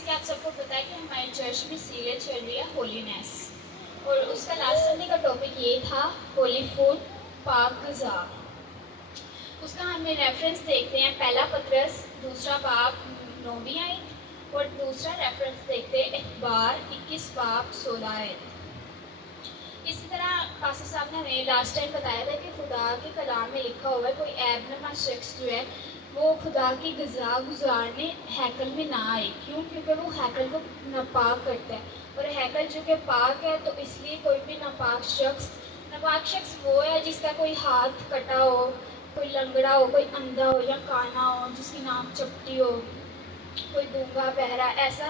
جیسے کہ آپ سب کو پتہ ہے کہ ہمارے چرچ میں سیریل چل رہی ہے ہولینس، اور اس کا لاسٹ سنڈے کا ٹاپک یہ تھا ہولی فوڈ، پاک غذا۔ اس کا ہم ریفرنس دیکھتے ہیں پہلا پطرس 2 باب 9 آیت، اور دوسرا ریفرنس دیکھتے ہیں اخبار 21 باب 16 آیت۔ اسی طرح پاسٹر صاحب نے ہمیں لاسٹ ٹائم بتایا تھا کہ خدا کے کلام میں لکھا ہوا ہے کوئی عیب نما شخص جو ہے وہ خدا کی غذا گزارنے ہیکل میں نہ آئے، کیوں؟ کیونکہ وہ ہیکل کو ناپاک کرتا ہے، اور ہیکل جو کہ پاک ہے، تو اس لیے کوئی بھی ناپاک شخص وہ ہے جس کا کوئی ہاتھ کٹا ہو، کوئی لنگڑا ہو، کوئی اندھا ہو یا کانا ہو، جس کی ناک چپٹی ہو، کوئی گونگا بہرا، ایسا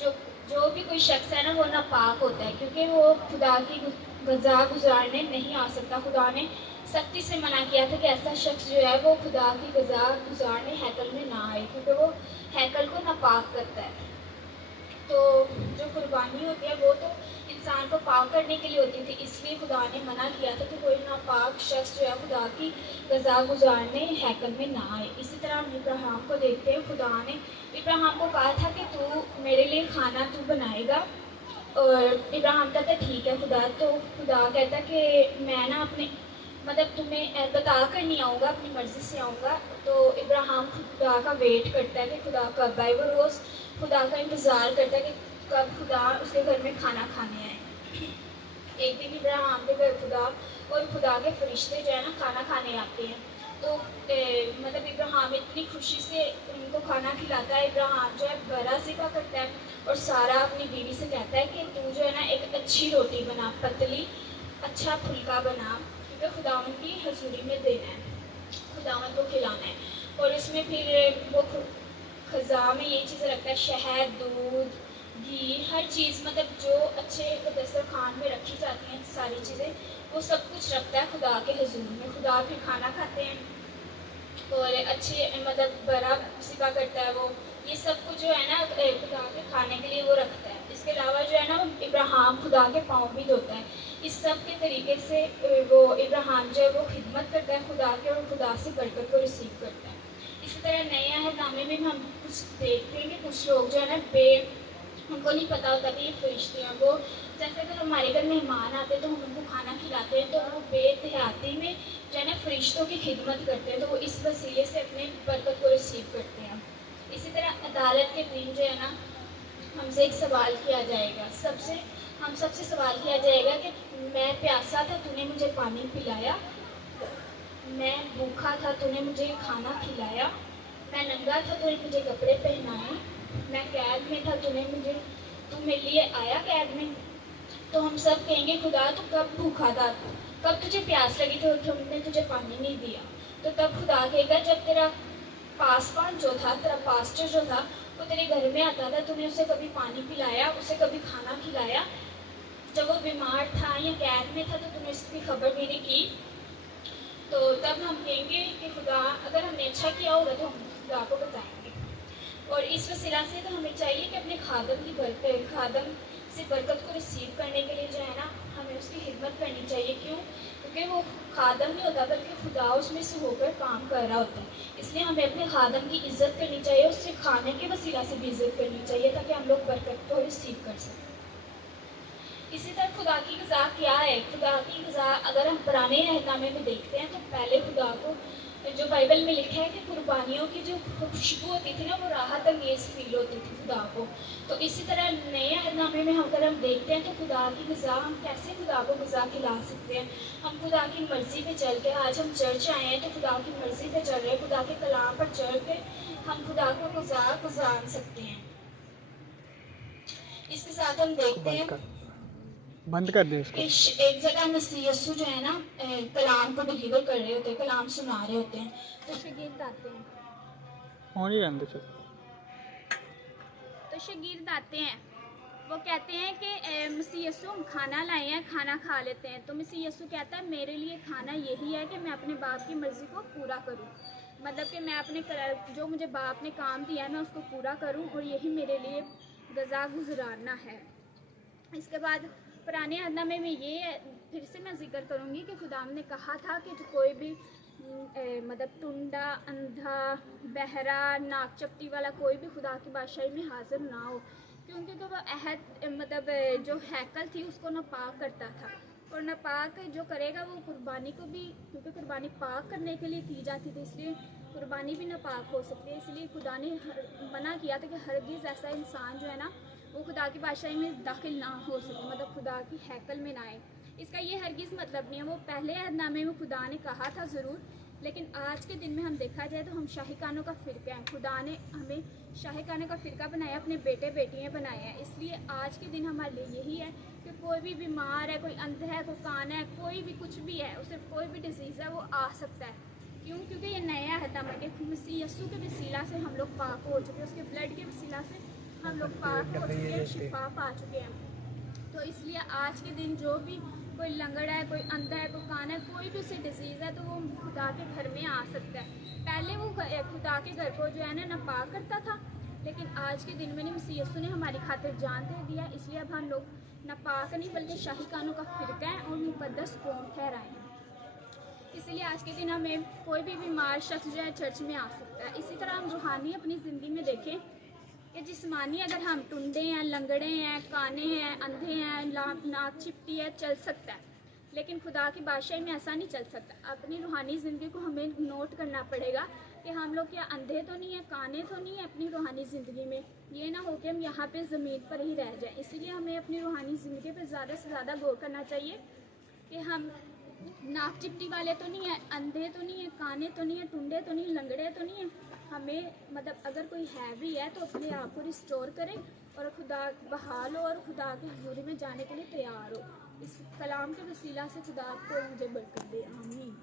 جو بھی کوئی شخص ہے نا وہ ناپاک ہوتا ہے، کیونکہ وہ خدا کی غذا گزارنے نہیں آ سکتا۔ خدا نے سختی سے منع کیا تھا کہ ایسا شخص جو ہے وہ خدا کی غذا گزارنے ہیکل میں نہ آئے، کیونکہ وہ ہیکل کو ناپاک کرتا ہے۔ تو جو قربانی ہوتی ہے وہ تو انسان کو پاک کرنے کے لیے ہوتی تھی، اس لیے خدا نے منع کیا تھا کہ کوئی ناپاک شخص جو ہے خدا کی غذا گزارنے ہیکل میں نہ آئے۔ اسی طرح ہم ابراہیم کو دیکھتے ہیں، خدا نے ابراہیم کو کہا تھا کہ تو میرے لیے کھانا تو بنائے گا، اور ابراہیم کہتا ہے ٹھیک ہے خدا۔ تو خدا کہتا ہے کہ میں نا اپنے تمہیں بتا کر نہیں آؤں گا، اپنی مرضی سے آؤں گا۔ تو ابراہیم خدا کا ویٹ کرتا ہے کہ خدا کب آئے، وہ روز خدا کا انتظار کرتا ہے کہ کب خدا اس کے گھر میں کھانا کھانے آئے۔ ایک دن ابراہیم کے گھر خدا اور خدا کے فرشتے جو ہے نا کھانا کھانے آتے ہیں، تو ابراہیم اتنی خوشی سے ان کو کھانا کھلاتا ہے۔ ابراہیم جو ہے برا ذبح کرتا ہے، اور سارا اپنی بیوی سے کہتا ہے کہ تو جو ہے نا ایک اچھی روٹی بنا، پتلی اچھا پھلکا بنا، کیونکہ خداوند کی حضوری میں دینا ہے، خداوند کو کھلانا ہے۔ اور اس میں پھر وہ خزاں میں یہ چیزیں رکھتا ہے، شہد، دودھ، گھی، ہر چیز جو اچھے دسترخوان میں رکھی جاتی ہیں ساری چیزیں، وہ سب کچھ رکھتا ہے خدا کے حضور میں۔ خدا پھر کھانا کھاتے ہیں اور اچھے بڑا ذبح کرتا ہے وہ، یہ سب کچھ جو ہے نا خدا کے کھانے کے لیے وہ رکھتا ہے۔ اس کے علاوہ جو ہے نا ابراہیم خدا کے پاؤں بھی دھوتا ہے۔ اس سب کے طریقے سے وہ ابراہیم جو ہے وہ خدمت کرتا ہے خدا کے، اور خدا سے برکت کو ریسیو کرتا ہے۔ اسی طرح نئے عہد نامے میں ہم کچھ دیکھتے ہیں کہ کچھ لوگ جو ہے نا ان کو نہیں پتہ ہوتا کہ یہ فرشتے ہیں، وہ جیسے اگر ہمارے گھر مہمان آتے ہیں تو ہم ان کو کھانا کھلاتے ہیں، تو وہ بے دیہاتی میں جو ہے نا فرشتوں کی خدمت کرتے ہیں، تو وہ اس وسیلے سے اپنے برکت کو ریسیو کرتے ہیں۔ اسی طرح عدالت کے دن جو ہے نا ہم سے ایک سوال کیا جائے گا، ہم سب سے سوال کیا جائے گا کہ میں پیاسا تھا تو نے مجھے پانی پلایا، میں بھوکا تھا تو نے مجھے کھانا کھلایا، میں ننگا تھا تو نے مجھے کپڑے پہنائے، میں قید میں تھا تو میرے لیے آیا قید میں۔ تو ہم سب کہیں گے خدا تو کب بھوکا تھا، کب تجھے پیاس لگی تو ہم نے تجھے پانی نہیں دیا؟ تو تب خدا کہے گا جب تیرا پاسبان جو تھا، تیرا پاسٹر جو تھا، وہ تیرے گھر میں آتا تھا، تو نے اسے کبھی پانی پلایا، اسے کبھی کھانا کھلایا؟ جب وہ بیمار تھا یا قید میں تھا تو تم نے اس کی خبر بھی نہیں کی؟ تو تب ہم کہیں گے کہ خدا اگر ہم نے اچھا کیا ہوگا تو ہم خدا کو بتائیں گے۔ اور اس وسیلہ سے تو ہمیں چاہیے کہ اپنے خادم سے برکت کو ریسیو کرنے کے لیے جو ہے نا ہمیں اس کی خدمت کرنی چاہیے۔ کیوں؟ کیونکہ وہ خادم نہیں ہوتا بلکہ خدا اس میں سے ہو کر کام کر رہا ہوتا ہے، اس لیے ہمیں اپنے خادم کی عزت کرنی چاہیے، اس سے کھانے کے وسیلہ سے بھی عزت کرنی چاہیے تاکہ ہم لوگ برکت کو ریسیو کر سکیں۔ اسی طرح خدا کی غذا کیا ہے؟ خدا کی غذا اگر ہم پرانے عہد نامے میں دیکھتے ہیں تو پہلے خدا کو جو بائبل میں لکھا ہے کہ قربانیوں کی جو خوشبو ہوتی تھی نا وہ راحت انگیز فیل ہوتی تھی خدا کو۔ تو اسی طرح نئے عہد نامے میں اگر ہم دیکھتے ہیں تو خدا کی غذا، ہم کیسے خدا کو غذا کھلا سکتے ہیں؟ ہم خدا کی مرضی پہ چل کے، آج ہم چرچ آئے ہیں تو خدا کی مرضی پہ چل رہے ہیں، خدا کے کلام پر چل کے ہم خدا کو غذا گزار سکتے ہیں۔ اس کے ساتھ ہم دیکھتے ہیں بند کر دیں اس کو۔ ایک جگہ مسیح یسوع جو ہے نا کلام کو ڈلیور کر رہے ہوتے ہیں، کلام سنا رہے ہوتے ہیں، تو شاگرد آتے ہیں وہ کہتے ہیں کہ مسیح یسوع ہم کھانا لائے ہیں، کھانا کھا لیتے ہیں۔ تو مسیح یسوع کہتا ہے میرے لیے کھانا یہی ہے کہ میں اپنے باپ کی مرضی کو پورا کروں، کہ میں اپنے جو مجھے باپ نے کام دیا ہے میں اس کو پورا کروں، اور یہی میرے لیے غذا گزارنا ہے۔ اس کے بعد پرانے عہد نامے میں یہ پھر سے میں ذکر کروں گی کہ خدا نے کہا تھا کہ جو کوئی بھی مطلب ٹنڈا، اندھا، بہرا، ناک چپٹی والا کوئی بھی خدا کی بادشاہی میں حاضر نہ ہو، کیونکہ وہ عہد مطلب جو ہیکل تھی اس کو ناپاک کرتا تھا، اور ناپاک جو کرے گا وہ قربانی کو بھی، کیونکہ قربانی پاک کرنے کے لیے کی جاتی تھی، اس لیے قربانی بھی ناپاک ہو سکتی ہے، اس لیے خدا نے منع کیا تھا کہ ہرگز ایسا انسان جو ہے نا وہ خدا کی بادشاہی میں داخل نہ ہو سکے، مطلب خدا کی ہیکل میں نہ آئے۔ اس کا یہ ہرگز مطلب نہیں ہے، وہ پہلے عہد نامے میں خدا نے کہا تھا ضرور، لیکن آج کے دن میں ہم دیکھا جائے تو ہم شاہی کانوں کا فرقہ ہیں، خدا نے ہمیں شاہی کانوں کا فرقہ بنایا، اپنے بیٹے بیٹیاں بنائے ہیں، اس لیے آج کے دن ہمارے لیے یہی ہے کہ کوئی بھی بیمار ہے، کوئی اندھا ہے، کوئی کانا ہے، کوئی بھی کچھ بھی ہے، اسے کوئی بھی ڈیزیز ہے وہ آ سکتا ہے، کیونکہ یہ نیا عہد نامہ کے مسیح یسوع کے وسیلہ سے ہم لوگ پاک ہو چکے ہیں، اس کے بلڈ کے وسیلہ سے ہم لوگ پاک ہو چکے ہیں، شفا پا چکے ہیں۔ تو اس لیے آج کے دن جو بھی کوئی لنگڑا ہے، کوئی اندھا ہے، کوئی کانا ہے، کوئی بھی اسے ڈیزیز ہے تو وہ خدا کے گھر میں آ سکتا ہے۔ پہلے وہ خدا کے گھر کو جو ہے نا ناپاک کرتا تھا، لیکن آج کے دن میں مسیح یسوع نے ہماری خاطر جان دے دیا، اس لیے اب ہم لوگ ناپاک نہیں بلکہ شاہی کانوں کا فرقہ ہیں اور مقدس قوم ٹھہرائے ہیں۔ اسی لیے آج کے دن ہمیں کوئی بھی بیمار شخص جو ہے چرچ میں آ سکتا ہے۔ اسی طرح ہم روحانی اپنی زندگی میں دیکھیں کہ جسمانی اگر ہم ٹنڈے ہیں، لنگڑے ہیں، کانے ہیں، اندھے ہیں، ناک چپٹی ہے، چل سکتا ہے، لیکن خدا کی بادشاہی میں ایسا نہیں چل سکتا۔ اپنی روحانی زندگی کو ہمیں نوٹ کرنا پڑے گا کہ ہم لوگ کیا اندھے تو نہیں ہیں، کانے تو نہیں ہیں اپنی روحانی زندگی میں، یہ نہ ہو کہ ہم یہاں پہ زمین پر ہی رہ جائیں۔ اسی لیے ہمیں اپنی روحانی زندگی پہ زیادہ سے زیادہ غور کرنا چاہیے کہ ہم ناک چپٹی والے تو نہیں ہیں، اندھے تو نہیں ہیں، کانے تو نہیں ہیں، ٹنڈے تو نہیں، لنگڑے تو نہیں ہیں۔ ہمیں مطلب اگر کوئی ہے بھی ہے تو اپنے آپ کو ریسٹور کرے اور خدا بحال ہو اور خدا کی حضوری میں جانے کے لیے تیار ہو۔ اس کلام کے وسیلہ سے خدا آپ کو مجھے برکت دے، آمین۔